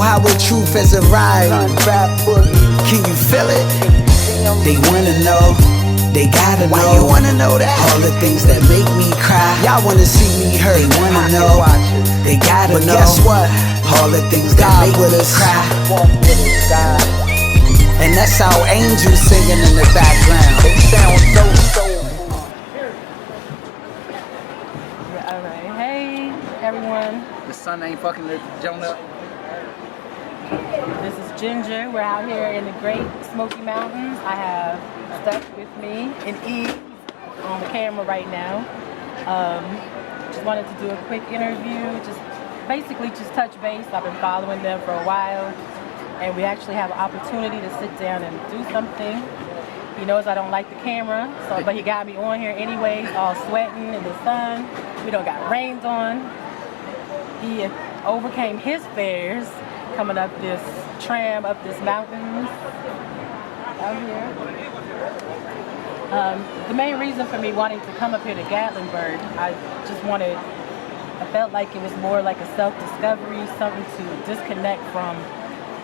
highway truth as a ride. Can you feel it? They wanna know, they gotta know. Why you wanna know that? All the things that make me cry. Y'all wanna see me hurt. They wanna know, they gotta know. But guess what? All the things that make us cry. And that's our angels singing in the background. They sound so. Alright, hey everyone. The sun ain't fucking the Jonah. This is Ginger. We're out here in the great Smoky Mountains. I have Steph with me and Eve on the camera right now. Just wanted to do a quick interview, basically just touch base. I've been following them for a while, and we actually have an opportunity to sit down and do something. He knows I don't like the camera, but he got me on here anyways, all sweating in the sun. We don't got rained on. He overcame his fears coming up this tram, up this mountains out here. The main reason for me wanting to come up here to Gatlinburg, I felt like it was more like a self-discovery, something to disconnect from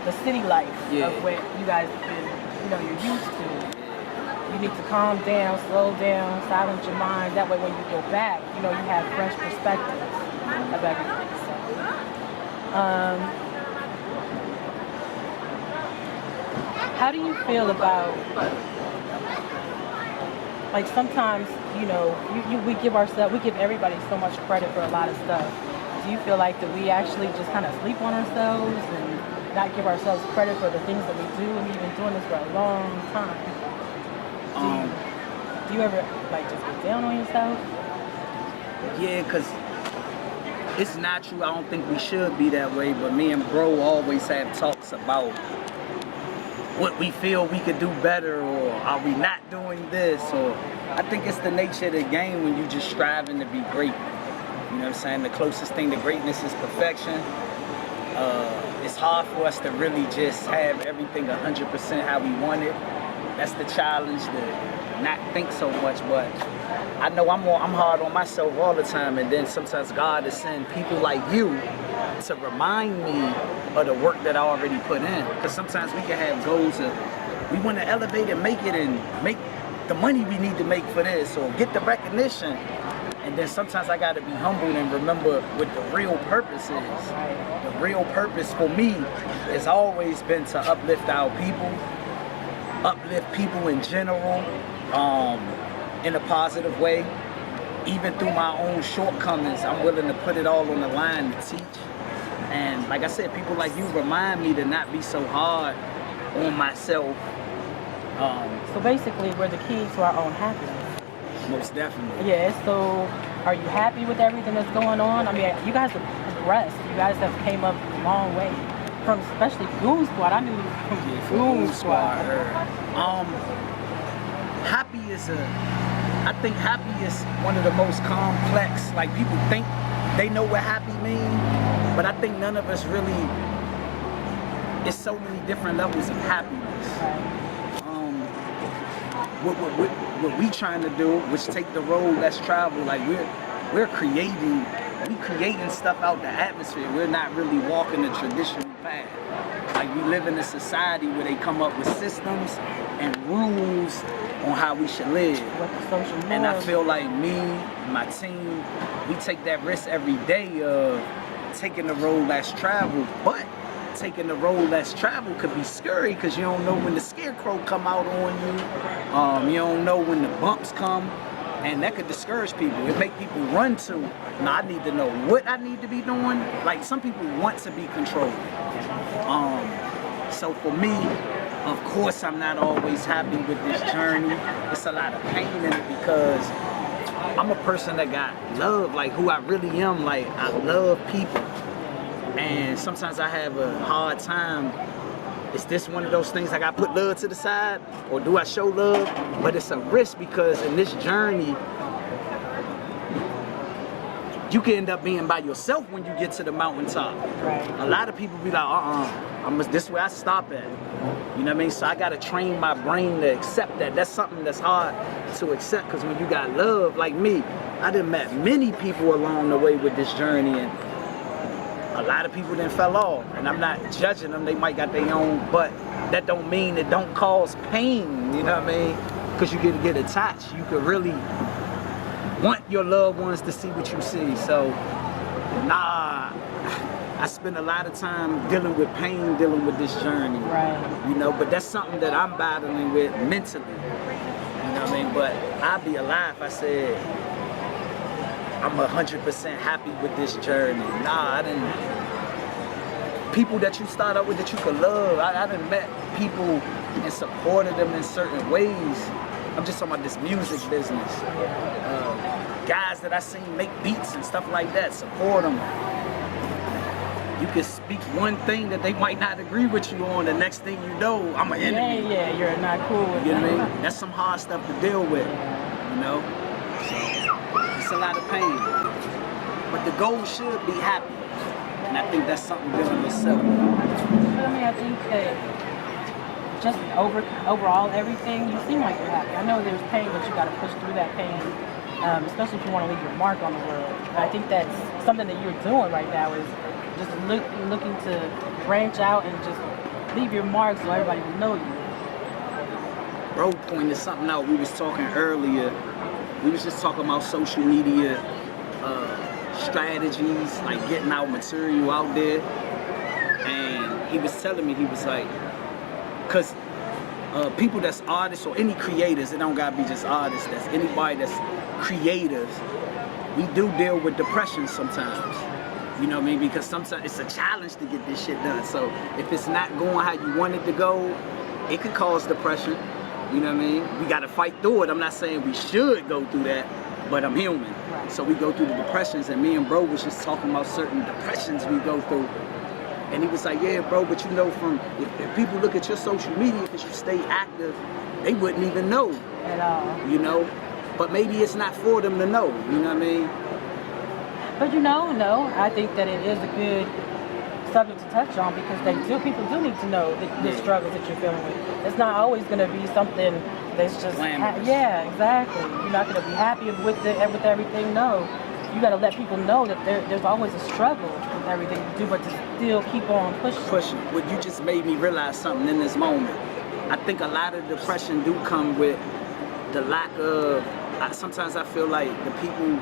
the city life of what you guys have been, you're used to. You need to calm down, slow down, silence your mind. That way when you go back, you have fresh perspectives of everything. So, how do you feel about, like sometimes, we give everybody so much credit for a lot of stuff. Do you feel like that we actually just kind of sleep on ourselves and not give ourselves credit for the things that we do, and we've been doing this for a long time? Do you ever just get down on yourself? Yeah, because it's natural. I don't think we should be that way, but me and bro always have talks about what we feel we could do better, or are we not doing this, or I think it's the nature of the game when you just striving to be great. You know what I'm saying? The closest thing to greatness is perfection. It's hard for us to really just have everything 100% how we want it. That's the challenge, to not think so much, but I know I'm hard on myself all the time, and then sometimes God is sending people like you to remind me of the work that I already put in. Because sometimes we can have goals of, we want to elevate and make it and make the money we need to make for this, or get the recognition. And then sometimes I got to be humble and remember what the real purpose is. The real purpose for me has always been to uplift our people, uplift people in general, in a positive way. Even through my own shortcomings, I'm willing to put it all on the line to teach. And like I said, people like you remind me to not be so hard on myself. So basically, we're the keys to our own happiness. Most definitely. Yeah, so are you happy with everything that's going on? I mean, you guys have progressed. You guys have came up a long way. From especially Goon Squad. I knew you from Goon Squad. I think happy is one of the most complex, like people think they know what happy means, but I think none of us really, it's so many different levels of happiness. What we trying to do, which take the road less traveled, like we're creating stuff out the atmosphere. We're not really walking the traditional path. Like we live in a society where they come up with systems and rules on how we should live. And I feel like me and my team, we take that risk every day of taking the road less traveled, but taking the road less traveled could be scary because you don't know when the scarecrow come out on you. You don't know when the bumps come, and that could discourage people. It make people run to, I need to know what I need to be doing. Like some people want to be controlled. So for me, of course I'm not always happy with this journey. It's a lot of pain in it because I'm a person that got love, like who I really am. Like I love people. And sometimes I have a hard time. Is this one of those things I got to put love to the side, or do I show love? But it's a risk because in this journey, you can end up being by yourself when you get to the mountaintop. Right. A lot of people be like, this is where I stop at. You know what I mean? So I got to train my brain to accept that. That's something that's hard to accept because when you got love, like me, I done met many people along the way with this journey, and a lot of people then fell off, and I'm not judging them. They might got their own, but that don't mean it don't cause pain. You know what I mean? Because you get attached. You could really want your loved ones to see what you see. So, nah, I spend a lot of time dealing with pain, dealing with this journey. Right. You know, but that's something that I'm battling with mentally. You know what I mean? But I'd be a lie if I said I'm 100% happy with this journey. Nah, I didn't. People that you start out with that you could love, I done met people and supported them in certain ways. I'm just talking about this music business. Guys that I seen make beats and stuff like that, support them. You can speak one thing that they might not agree with you on, the next thing you know, I'm an enemy. Yeah, you're not cool with You know what I mean? That's some hard stuff to deal with, you know? So, it's a lot of pain. But the goal should be happy. And I think that's something within yourself. I mean, I think that just overall everything, you seem like you're happy. I know there's pain, but you got to push through that pain, especially if you want to leave your mark on the world. And I think that's something that you're doing right now is just looking to branch out and just leave your mark so everybody will know you. Bro pointed something out. We was talking earlier. We was just talking about social media strategies, like getting our material out there. And he was telling me, he was like, because people that's artists or any creators, it don't gotta be just artists, that's anybody that's creators, we do deal with depression sometimes. You know what I mean? Because sometimes it's a challenge to get this shit done. So if it's not going how you want it to go, it could cause depression. You know what I mean? We gotta fight through it. I'm not saying we should go through that, but I'm human. So we go through the depressions, and me and bro was just talking about certain depressions we go through. And he was like, yeah, bro, but you know, from if people look at your social media, because you stay active, they wouldn't even know. At all. You know? But maybe it's not for them to know, you know what I mean? But you know, no, I think that it is a good subject to touch on because people do need to know the struggles that you're feeling with. It's not always going to be something that's just yeah, exactly. You're not going to be happy with everything. No, you got to let people know that there's always a struggle with everything you do, but to still keep on pushing. Well, you just made me realize something in this moment. I think a lot of depression do come with the lack of. Sometimes I feel like the people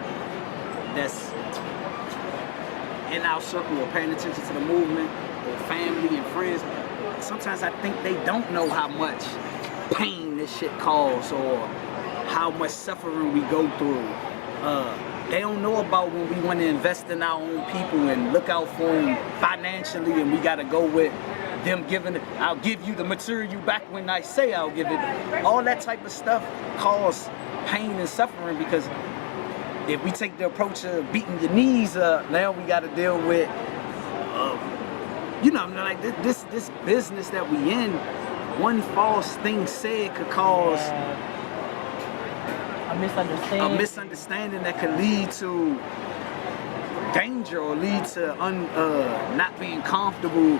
that's in our circle or paying attention to the movement or family and friends, sometimes I think they don't know how much pain this shit causes or how much suffering we go through. They don't know about when we want to invest in our own people and look out for them financially, and we got to go with them giving it. I'll give you the material back when I say I'll give it. All that type of stuff cause pain and suffering because if we take the approach of beating your knees up, now we got to deal with, you know, like this business that we in. One false thing said could cause a misunderstanding that could lead to danger or lead to not being comfortable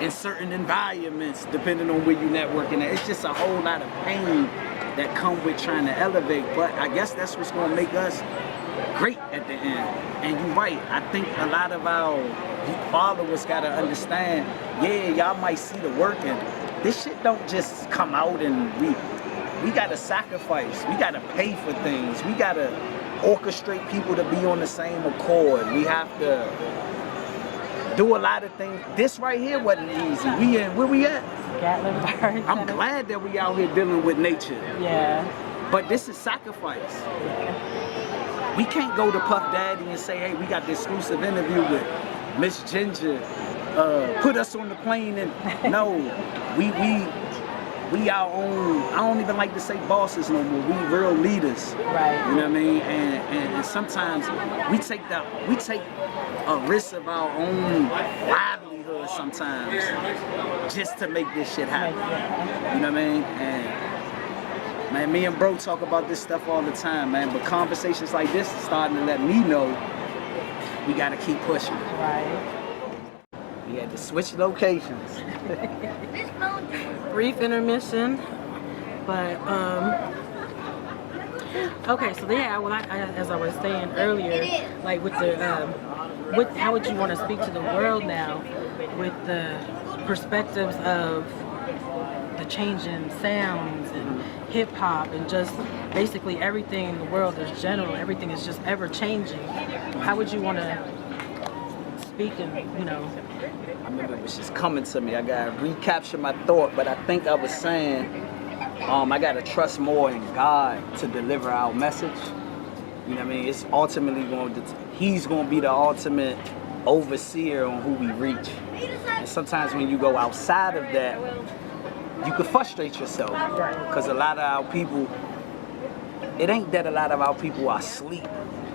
in certain environments, depending on where you're networking at. It's just a whole lot of pain that come with trying to elevate. But I guess that's what's going to make us great at the end. And you're right, I think a lot of our followers gotta understand, yeah, y'all might see the work and this shit don't just come out and we gotta sacrifice, we gotta pay for things, we gotta orchestrate people to be on the same accord, we have to do a lot of things. This right here wasn't easy. Where we at? Gatlinburg. I'm glad that we out here dealing with nature. Yeah. But this is sacrifice. We can't go to Puff Daddy and say, hey, we got the exclusive interview with Miss Ginger. Put us on the plane and no, we our own. I don't even like to say bosses no more. We real leaders. Right. You know what I mean? And sometimes we take a risk of our own livelihood sometimes just to make this shit happen. You know what I mean? And man, me and bro talk about this stuff all the time, man. But conversations like this is starting to let me know we gotta keep pushing. Right. We had to switch locations. Brief intermission, but okay. So yeah, well, as I was saying earlier, like with the how would you want to speak to the world now with the perspectives of the changing sounds and hip hop and just basically everything in the world is general, everything is just ever changing. How would you want to speak and, you know? I remember it was just coming to me. I gotta recapture my thought, but I think I was saying I gotta trust more in God to deliver our message. You know what I mean? It's ultimately He's going to be the ultimate overseer on who we reach. And sometimes when you go outside of that, you can frustrate yourself. Because a lot of our people, it ain't that a lot of our people are asleep.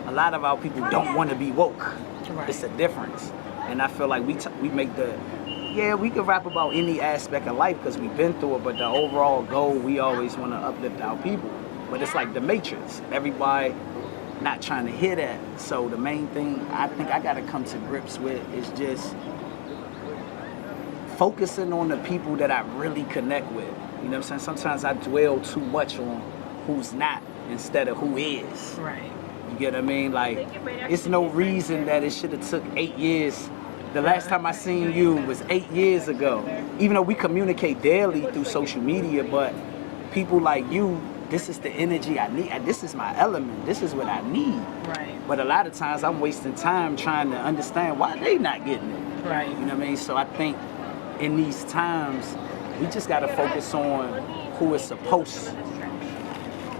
A lot of our people don't want to be woke. Right. It's a difference. And I feel like we make we can rap about any aspect of life because we've been through it, but the overall goal, we always want to uplift our people. But it's like the Matrix. Everybody not trying to hear that. So the main thing I think I got to come to grips with is just focusing on the people that I really connect with. You know what I'm saying? Sometimes I dwell too much on who's not instead of who is. Right. You get what I mean? Like, it's no reason that it should have took 8 years. The last time I seen you was 8 years ago. Even though we communicate daily through social media, but people like you, this is the energy I need. This is my element. This is what I need. Right. But a lot of times I'm wasting time trying to understand why they not getting it. Right. You know what I mean? So I think in these times, we just got to focus on who is supposed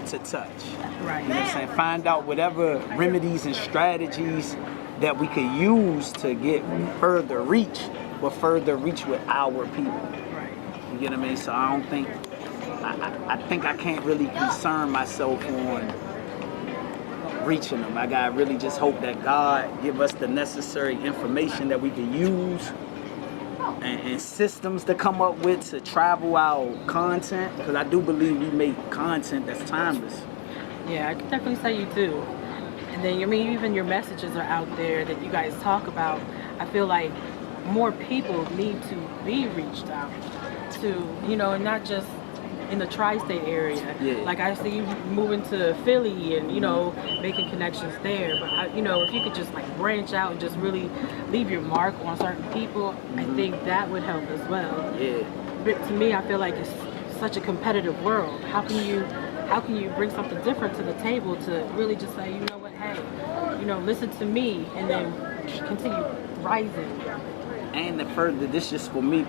to touch. Right. You know what I'm saying? Find out whatever remedies and strategies that we could use to get further reach, but further reach with our people. Right. You get what I mean? So I don't think, I think I can't really concern myself on reaching them. I gotta really just hope that God give us the necessary information that we can use and systems to come up with to travel our content, because I do believe we make content that's timeless. Yeah, I can definitely say you do. And then, I mean, even your messages are out there that you guys talk about. I feel like more people need to be reached out to, you know, and not just in the tri-state area. Yeah. Like I see you moving to Philly and, you know, making connections there. But, you know, if you could just like branch out and just really leave your mark on certain people, I think that would help as well. Yeah. But to me, I feel like it's such a competitive world. How can you bring something different to the table to really just say, you know what, hey, you know, listen to me and then continue rising. And the further, this just for me,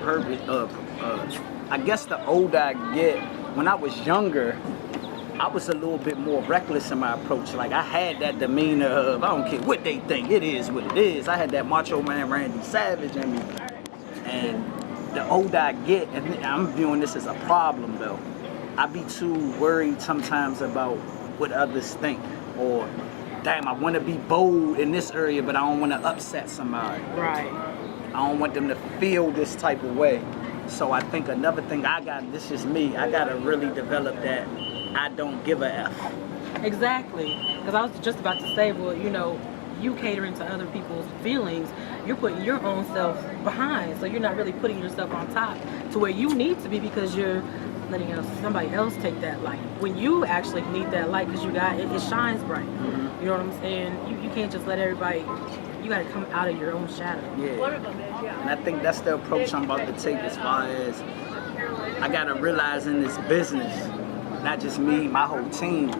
I guess the older I get, when I was younger, I was a little bit more reckless in my approach. Like, I had that demeanor of, I don't care what they think, it is what it is. I had that Macho Man Randy Savage in me. And the older I get, and I'm viewing this as a problem though, I be too worried sometimes about what others think. Or, damn, I want to be bold in this area, but I don't want to upset somebody. Right. I don't want them to feel this type of way. So I think another thing this is me, I got to really develop that I don't give a F. Exactly. Because I was just about to say, well, you know, you catering to other people's feelings, you're putting your own self behind. So you're not really putting yourself on top to where you need to be, because you're letting somebody else take that light. When you actually need that light, because you got it shines bright. You know what I'm saying? You can't just let everybody, you got to come out of your own shadow. Yeah. And I think that's the approach I'm about to take, as far as I got to realize in this business, not just me, my whole team,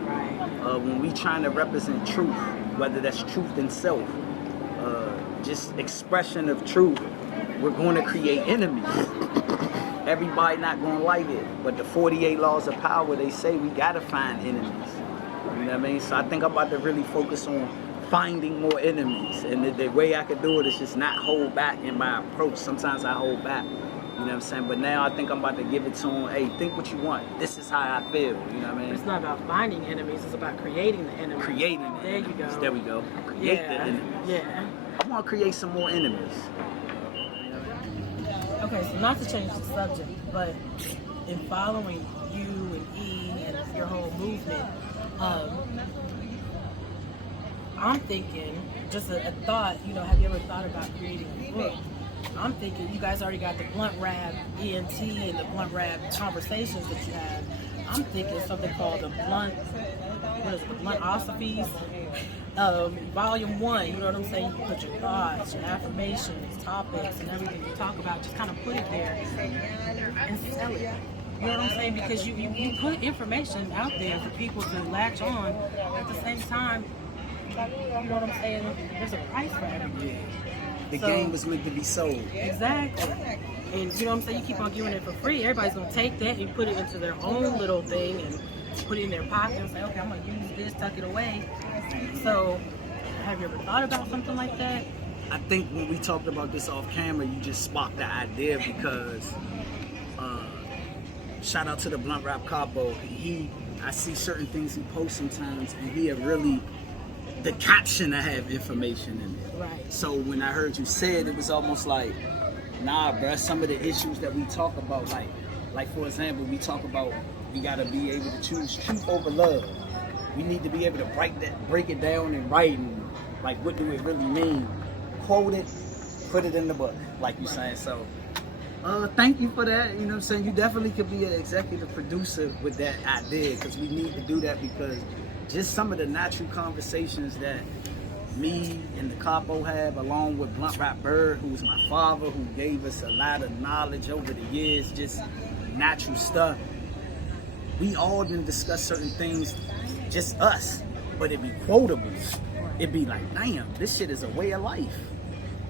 when we trying to represent truth, whether that's truth in self, just expression of truth, we're going to create enemies. Everybody not going to like it, but the 48 laws of power, they say we got to find enemies. You know what I mean? So I think I'm about to really focus on finding more enemies, and the way I could do it is just not hold back in my approach. Sometimes I hold back, you know what I'm saying? But now I think I'm about to give it to them, hey, think what you want. This is how I feel, you know what I mean? It's not about finding enemies, it's about creating the enemies. Creating the There enemies. you go. There we go. Create the enemies. Yeah. I want to create some more enemies. Okay, so not to change the subject, but in following you and E and your whole movement, I'm thinking, just a thought, you know, have you ever thought about creating a book? I'm thinking you guys already got the Blunt Rap ENT and the Blunt Rap conversations that you have. I'm thinking something called the Blunt, what is it, the Bluntosophies? volume 1, you know what I'm saying? You put your thoughts, your affirmations, topics, and everything you talk about, just kind of put it there and sell it. You know what I'm saying? Because you put information out there for people to latch on. At the same time, you know what I'm saying? There's a price for everything. The game was meant to be sold. Exactly. And you know what I'm saying? You keep on giving it for free. Everybody's going to take that and put it into their own little thing and put it in their pocket and say, okay, I'm going to use this, tuck it away. So, have you ever thought about something like that? I think when we talked about this off camera, you just sparked the idea because shout out to the Blunt Rap Capo. I see certain things he posts sometimes, and he had really the caption I have information in it. Right. So when I heard you say it was almost like, nah, bruh, some of the issues that we talk about, like for example, we talk about we gotta be able to choose truth over love. We need to be able to break it down in writing. Like, what do it really mean? Quote it, put it in the book, like you're saying. So, thank you for that. You know what I'm saying? You definitely could be an executive producer with that idea, because we need to do that, because just some of the natural conversations that me and the Capo have, along with Blunt Rap Bird, who's my father, who gave us a lot of knowledge over the years, just natural stuff. We all didn't discuss certain things, just us, but it'd be quotables. It'd be like, damn, this shit is a way of life.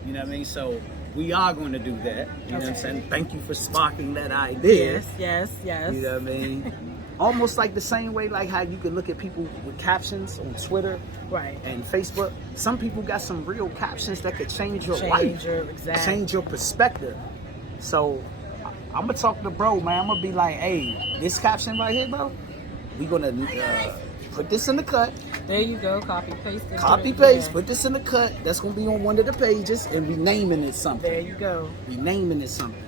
You know what I mean? So we are going to do that. You know what I'm saying? Thank you for sparking that idea. Yes. You know what I mean? Almost like the same way like how you can look at people with captions on Twitter, right, and Facebook. Some people got some real captions that could change your life, change your perspective. So I'm gonna talk to bro, man. I'm gonna be like, hey, this caption right here, bro, we gonna put this in the cut. There you go, copy paste it. Copy paste, put this in the cut. That's gonna be on one of the pages, and we naming it something. There you go. We naming it something.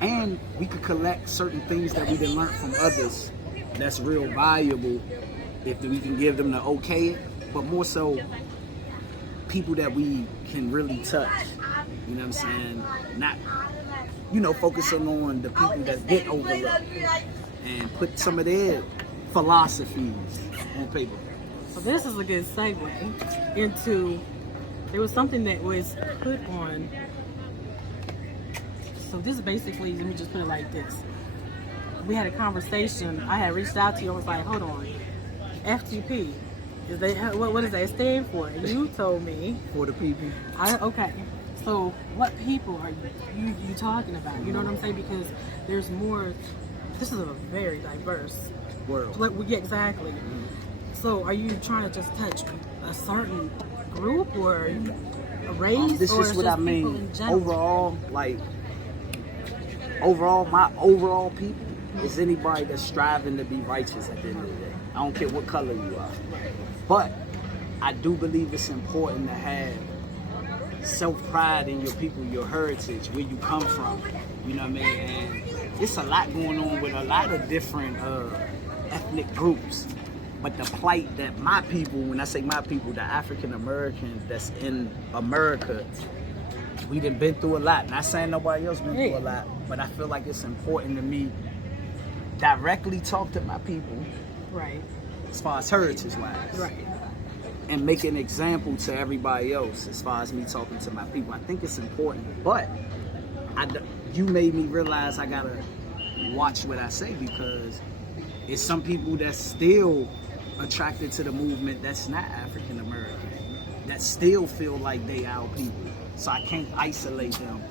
And we could collect certain things that we done learn from others that's real valuable if we can give them the okay, but more so people that we can really touch. You know what I'm saying? Not, focusing on the people that get overlooked and put some of their philosophies on paper. So this is a good segue into, there was something that was put on. So this is basically, let me just put it like this. We had a conversation. I had reached out to you. I was like, hold on. FTP. What does that stand for? And you told me. For the people. Okay. So what people are you talking about? You know what I'm saying? Because there's more. This is a very diverse world. Yeah, exactly. So are you trying to just touch a certain group or a race? This or is what I mean. Overall, my overall people is anybody that's striving to be righteous at the end of the day. I don't care what color you are. But I do believe it's important to have self-pride in your people, your heritage, where you come from. You know what I mean? And it's a lot going on with a lot of different ethnic groups. But the plight that my people, when I say my people, the African Americans that's in America, we done been through a lot. Not saying nobody else been through a lot, but I feel like it's important to me directly talk to my people, right? As far as heritage-wise, right? And make an example to everybody else as far as me talking to my people. I think it's important, but you made me realize I gotta watch what I say, because it's some people that's still attracted to the movement that's not African American, that still feel like they our people. So I can't isolate them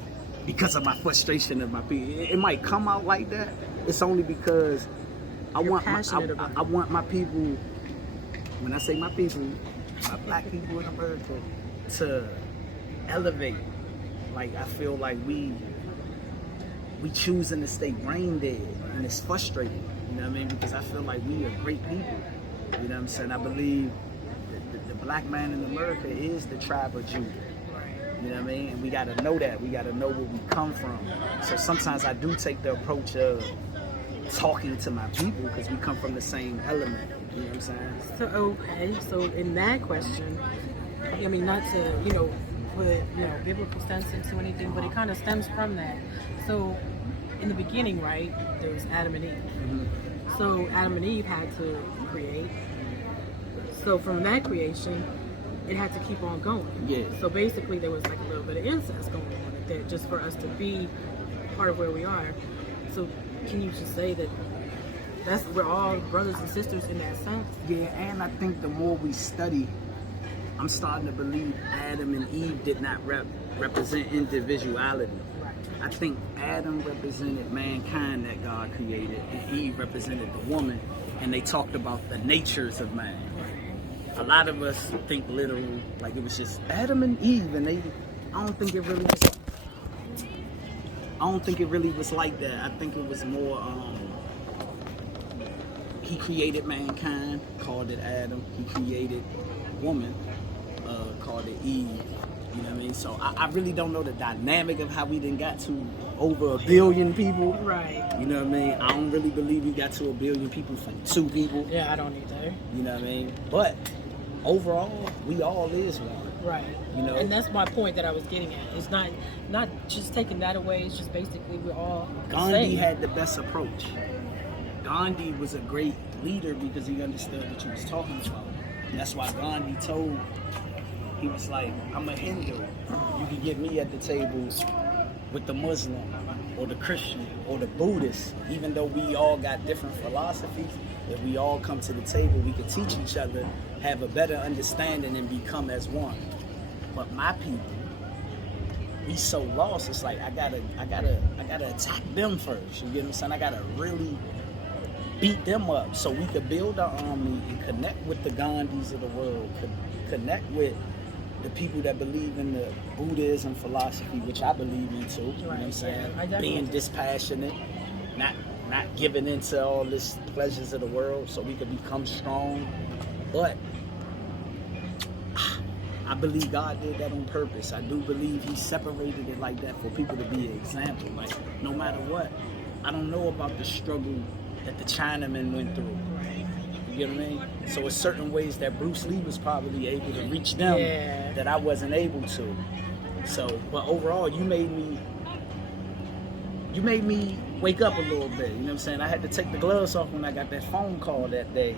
because of my frustration of my people. It might come out like that. It's only because I want my people, when I say my people, my black people in America, to elevate. Like, I feel like we choosing to stay brain dead, and it's frustrating. You know what I mean? Because I feel like we are great people. You know what I'm saying? I believe the black man in America is the tribe of Judah. You know what I mean? And we got to know that. We got to know where we come from. So sometimes I do take the approach of talking to my people because we come from the same element. You know what I'm saying? So, okay. So in that question, I mean, not to, put, biblical sense into anything, but it kind of stems from that. So in the beginning, right, there was Adam and Eve. Mm-hmm. So Adam and Eve had to create. So from that creation, it had to keep on going. Yeah. So basically, there was like a little bit of incest going on with it, just for us to be part of where we are. So can you just say that we're all brothers and sisters in that sense? Yeah, and I think the more we study, I'm starting to believe Adam and Eve did not represent individuality. Right. I think Adam represented mankind that God created, and Eve represented the woman, and they talked about the natures of man. A lot of us think literal, like it was just Adam and Eve, and I don't think it really was like that. I think it was more, he created mankind, called it Adam. He created woman, called it Eve. You know what I mean? So I really don't know the dynamic of how we done got to over 1 billion people. Right. You know what I mean? I don't really believe we got to 1 billion people from 2 people. Yeah, I don't either. You know what I mean? But overall, we all is one. Right. You know? And that's my point that I was getting at. It's not just taking that away. It's just basically we're all Gandhi same. had the best approach. Gandhi was a great leader because he understood what you was talking about. And that's why Gandhi told, he was like, I'm a Hindu. You can get me at the table with the Muslim or the Christian or the Buddhist. Even though we all got different philosophies, if we all come to the table, we can teach each other, have a better understanding, and become as one. But my people, we so lost. It's like I gotta attack them first. You get what I'm saying? I gotta really beat them up so we could build our army and connect with the Gandhis of the world, connect with the people that believe in the Buddhism philosophy, which I believe in too. You know what I'm saying? Being dispassionate, not giving into all this pleasures of the world so we could become strong. But I believe God did that on purpose. I do believe he separated it like that for people to be an example. Like, no matter what, I don't know about the struggle that the Chinamen went through. You get what I mean? So it's certain ways that Bruce Lee was probably able to reach them that I wasn't able to. So, but overall, you made me wake up a little bit. You know what I'm saying? I had to take the gloves off when I got that phone call that day.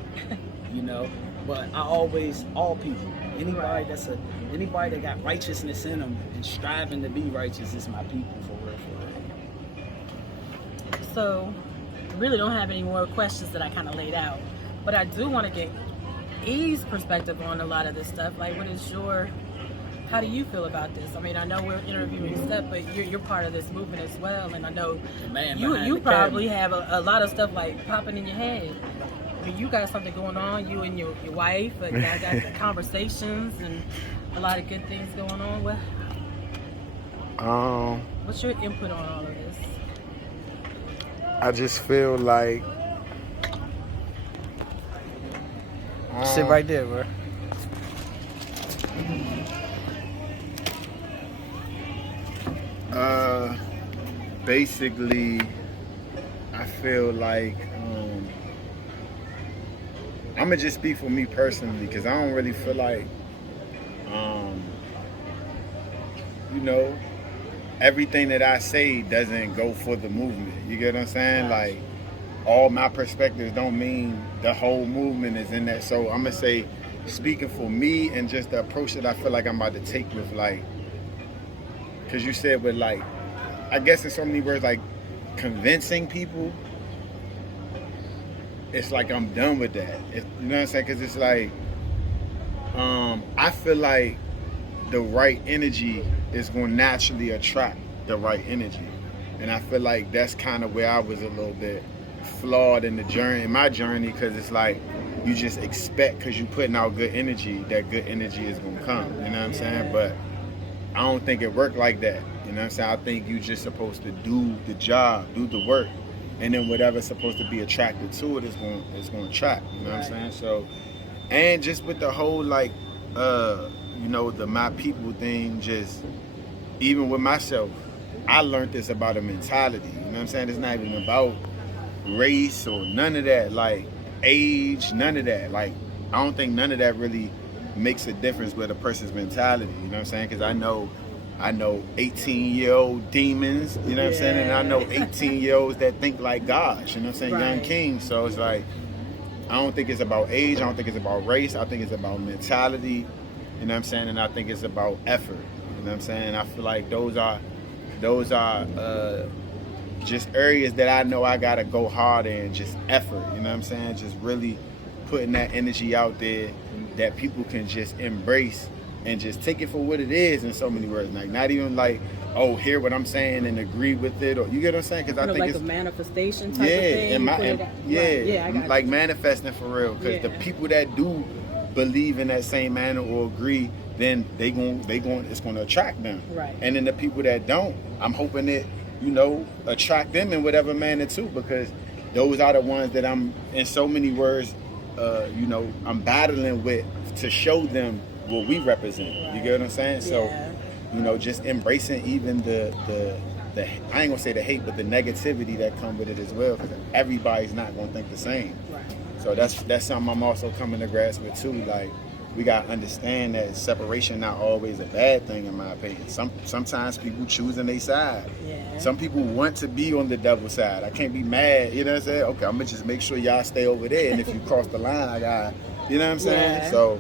You know, but I always, all people, anybody that got righteousness in them and striving to be righteous is my people, for real. So, I really don't have any more questions that I kind of laid out, but I do want to get Eve's perspective on a lot of this stuff. Like, how do you feel about this? I mean, I know we're interviewing Steph, but you're part of this movement as well, and I know you probably have a lot of stuff like popping in your head. I mean, you got something going on, you and your wife, and y'all got conversations and a lot of good things going on. What's your input on all of this? I just feel like Sit right there, bro. Basically, I feel like I'm gonna just speak for me personally, because I don't really feel like everything that I say doesn't go for the movement. You get what I'm saying? Like, all my perspectives don't mean the whole movement is in that. So I'm gonna say, speaking for me and just the approach that I feel like I'm about to take with, like, because you said with, like, I guess in so many words, like convincing people, it's like I'm done with that. You know what I'm saying? Because it's like, I feel like the right energy is going to naturally attract the right energy. And I feel like that's kind of where I was a little bit flawed in my journey, because it's like you just expect, because you're putting out good energy, that good energy is going to come. You know what I'm saying? But I don't think it worked like that. You know what I'm saying? I think you're just supposed to do the job, do the work, and then whatever's supposed to be attracted to it is going to attract. You know what I'm saying? So, and just with the whole, like, the my people thing, just even with myself, I learned this about a mentality. You know what I'm saying? It's not even about race or none of that, like age, none of that. Like, I don't think none of that really makes a difference with a person's mentality. You know what I'm saying? Because I know 18-year-old demons, you know what I'm saying? And I know 18-year-olds that think like gods, you know what I'm saying? Young kings. So it's like, I don't think it's about age. I don't think it's about race. I think it's about mentality. You know what I'm saying? And I think it's about effort. You know what I'm saying? I feel like those are just areas that I know I gotta go hard in. Just effort. You know what I'm saying? Just really putting that energy out there that people can just embrace and just take it for what it is. In so many words, like not even like, oh, hear what I'm saying and agree with it, or you get what I'm saying? Because I think like it's a manifestation type of thing. I got like manifesting for real. Because the people that do believe in that same manner or agree, then it's gonna attract them. Right. And then the people that don't, I'm hoping it, attract them in whatever manner too, because those are the ones that I'm, in so many words, I'm battling with to show them what we represent. Right. You get what I'm saying? Yeah. So, just embracing even the I ain't gonna say the hate, but the negativity that come with it as well, because everybody's not gonna think the same. Right. So that's something I'm also coming to grasp with too. Like, we gotta understand that separation not always a bad thing, in my opinion. Sometimes people choosing their side. Yeah. Some people want to be on the devil side. I can't be mad. You know what I'm saying? Okay, I'm gonna just make sure y'all stay over there, and if you cross the line, I got. You know what I'm saying? Yeah. So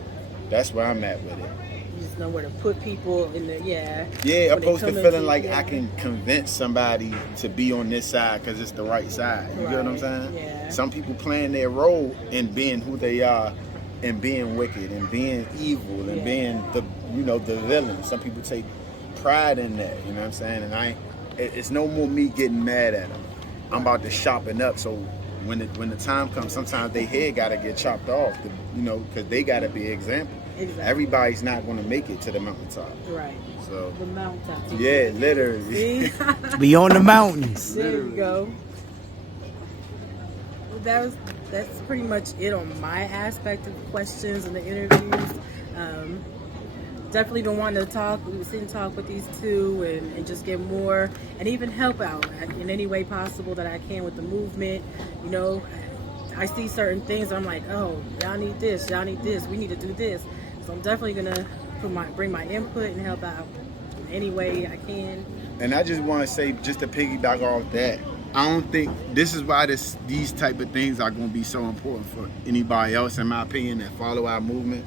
that's where I'm at with it. You just know where to put people in the Yeah, opposed to feeling like I can convince somebody to be on this side because it's the right side. You get what I'm saying? Yeah. Some people playing their role in being who they are, and being wicked, and being evil, and being the villain. Some people take pride in that. You know what I'm saying? And it's no more me getting mad at them. I'm about to sharpen up. So when the time comes, sometimes their head gotta get chopped off. Because they gotta be an example. Exactly. Everybody's not gonna make it to the mountaintop. Right. So the mountaintop. Yeah, literally. Be on the mountains. There you go. That's pretty much it on my aspect of questions and the interviews. Definitely don't want to sit and talk with these two and just get more and even help out in any way possible that I can with the movement. I see certain things, I'm like, oh, y'all need this, we need to do this. So I'm definitely gonna bring my input and help out in any way I can. And I just want to say, just to piggyback off that, I don't think this is why these type of things are going to be so important for anybody else, in my opinion, that follow our movement.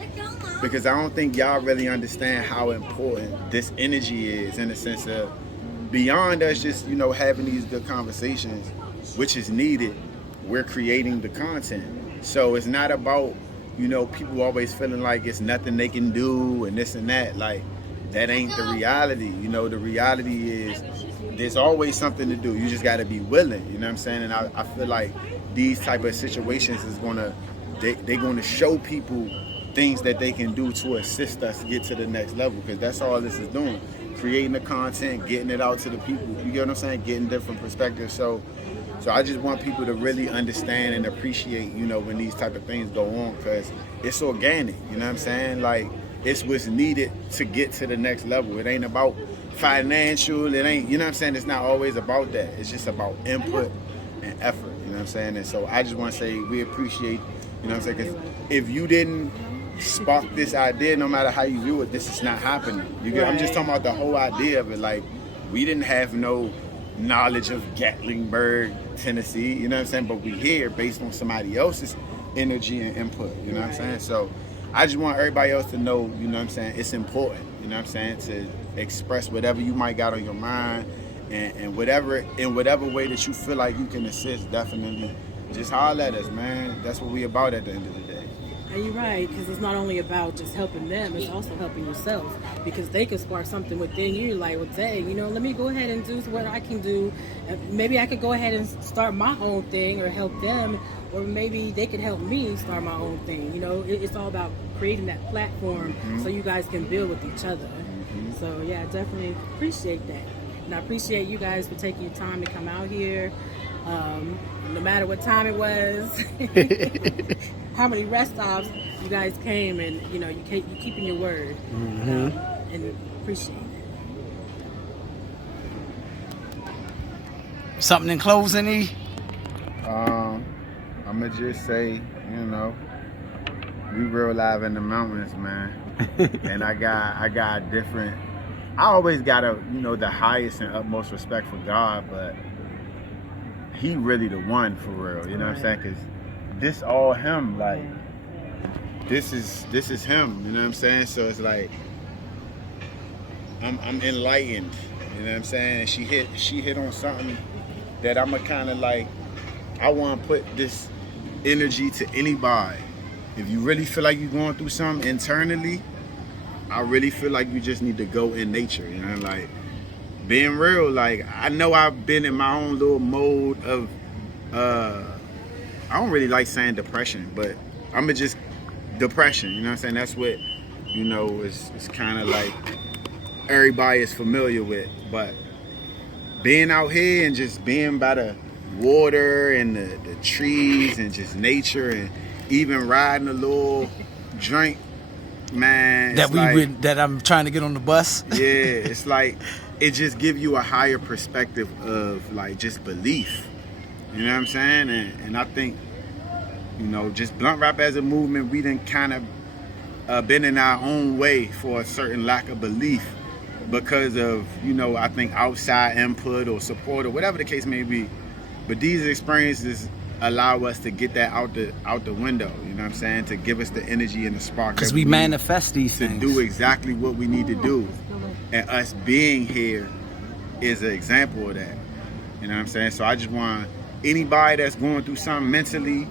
Because I don't think y'all really understand how important this energy is, in the sense of beyond us just, having these good conversations, which is needed, we're creating the content. So it's not about, people always feeling like it's nothing they can do and this and that. Like, that ain't the reality. The reality is there's always something to do. You just got to be willing. You know what I'm saying? And I feel like these type of situations is they're gonna show people things that they can do to assist us get to the next level. Because that's all this is doing. Creating the content, getting it out to the people. You get what I'm saying? Getting different perspectives. So I just want people to really understand and appreciate, when these type of things go on, because it's organic. You know what I'm saying? Like, it's what's needed to get to the next level. It ain't about financial. It ain't, what I'm saying? It's not always about that. It's just about input and effort. You know what I'm saying? And so I just want to say we appreciate, what I'm saying? Because if you didn't spark this idea, no matter how you view it, this is not happening. I'm just talking about the whole idea of it. Like, we didn't have no knowledge of Gatlinburg, Tennessee. You know what I'm saying? But we here based on somebody else's energy and input. You know what I'm saying? So I just want everybody else to know, what I'm saying, it's important, what I'm saying, to express whatever you might got on your mind, and in whatever way that you feel like you can assist, definitely just holler at us, man. That's what we about at the end of the day. And you're right, because it's not only about just helping them, it's also helping yourself, because they could spark something within you, like, well, dang, let me go ahead and do what I can do. Maybe I could go ahead and start my own thing or help them, or maybe they could help me start my own thing. It's all about creating that platform so you guys can build with each other. So yeah, I definitely appreciate that. And I appreciate you guys for taking your time to come out here. No matter what time it was, how many rest stops you guys came, and you keeping your word, and appreciate it. Something in closing, E? I'm gonna just say, we real live in the mountains, man. And I got different. I always got the highest and utmost respect for God, but He really the one for real. You know what I'm saying? Because this all him. Like this is him. You know what I'm saying? So it's like I'm enlightened. You know what I'm saying? And she hit on something that I'ma kind of like. I want to put this energy to anybody. If you really feel like you're going through something internally, I really feel like you just need to go in nature. You know, like being real. Like I know I've been in my own little mode of. I don't really like saying depression, but I'm just depression. You know what I'm saying? That's what it's kind of like everybody is familiar with. But being out here and just being by the water and the trees and just nature and even riding a little joint, man. That I'm trying to get on the bus. Yeah, it's like it just gives you a higher perspective of like just belief. You know what I'm saying? And I think, just blunt rap as a movement, we done kind of been in our own way for a certain lack of belief because of, I think outside input or support or whatever the case may be. But these experiences allow us to get that out the window, you know what I'm saying? To give us the energy and the spark. Because we manifest these things. To do exactly what we need to do. And us being here is an example of that. You know what I'm saying? So I just want anybody that's going through something mentally, you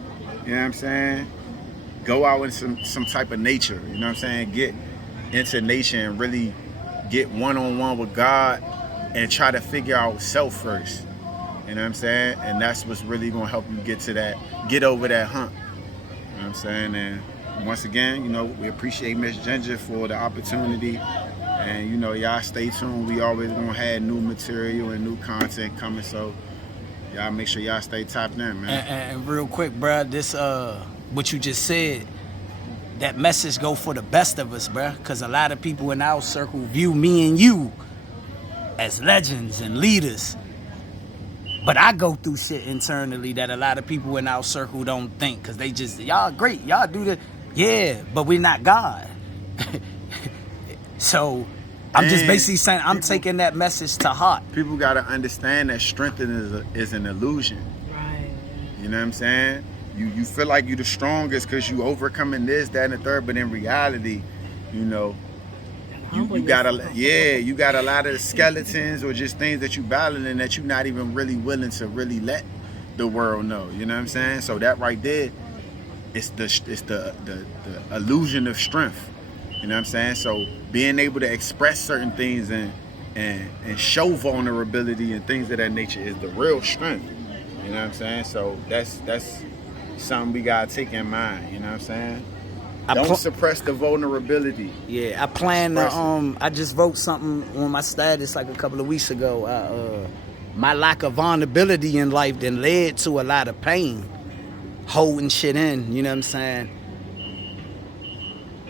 know what I'm saying? Go out in some type of nature, you know what I'm saying? Get into nature and really get one-on-one with God and try to figure out self first. You know what I'm saying? And that's what's really gonna help you get over that hump. You know what I'm saying? And once again, we appreciate Miss Ginger for the opportunity. And y'all stay tuned. We always gonna have new material and new content coming. So y'all make sure y'all stay tapped in, man. And real quick, bruh, this what you just said, that message go for the best of us, bruh. Cause a lot of people in our circle view me and you as legends and leaders. But I go through shit internally that a lot of people in our circle don't think, because they just, y'all great, y'all do the, yeah, but we're not God. So I'm just basically saying, I'm taking that message to heart. People got to understand that strength is an illusion. Right. You know what I'm saying? You feel like you're the strongest because you overcoming this, that, and the third, but in reality, you got a lot of skeletons or just things that you battling that you're not even really willing to really let the world know. You know what I'm saying? So that right there, it's the illusion of strength. You know what I'm saying? So being able to express certain things and show vulnerability and things of that nature is the real strength. You know what I'm saying? So that's something we gotta take in mind. You know what I'm saying? Don't suppress the vulnerability. Yeah, I plan to, I just wrote something on my status like a couple of weeks ago. My lack of vulnerability in life then led to a lot of pain, holding shit in, you know what I'm saying?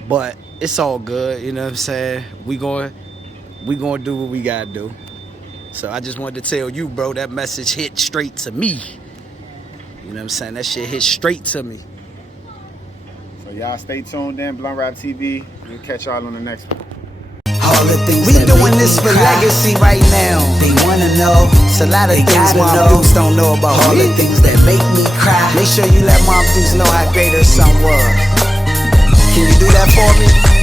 But it's all good, you know what I'm saying? We gonna do what we gotta do. So I just wanted to tell you, bro, that message hit straight to me. You know what I'm saying? That shit hit straight to me. Y'all stay tuned in, Blunt Rap TV. We'll catch y'all on the next one. All the things we doing this for legacy right now. They wanna know. It's a lot of things mom dudes don't know about. All the things that make me cry. Make sure you let mom dudes know how great her son was. Can you do that for me?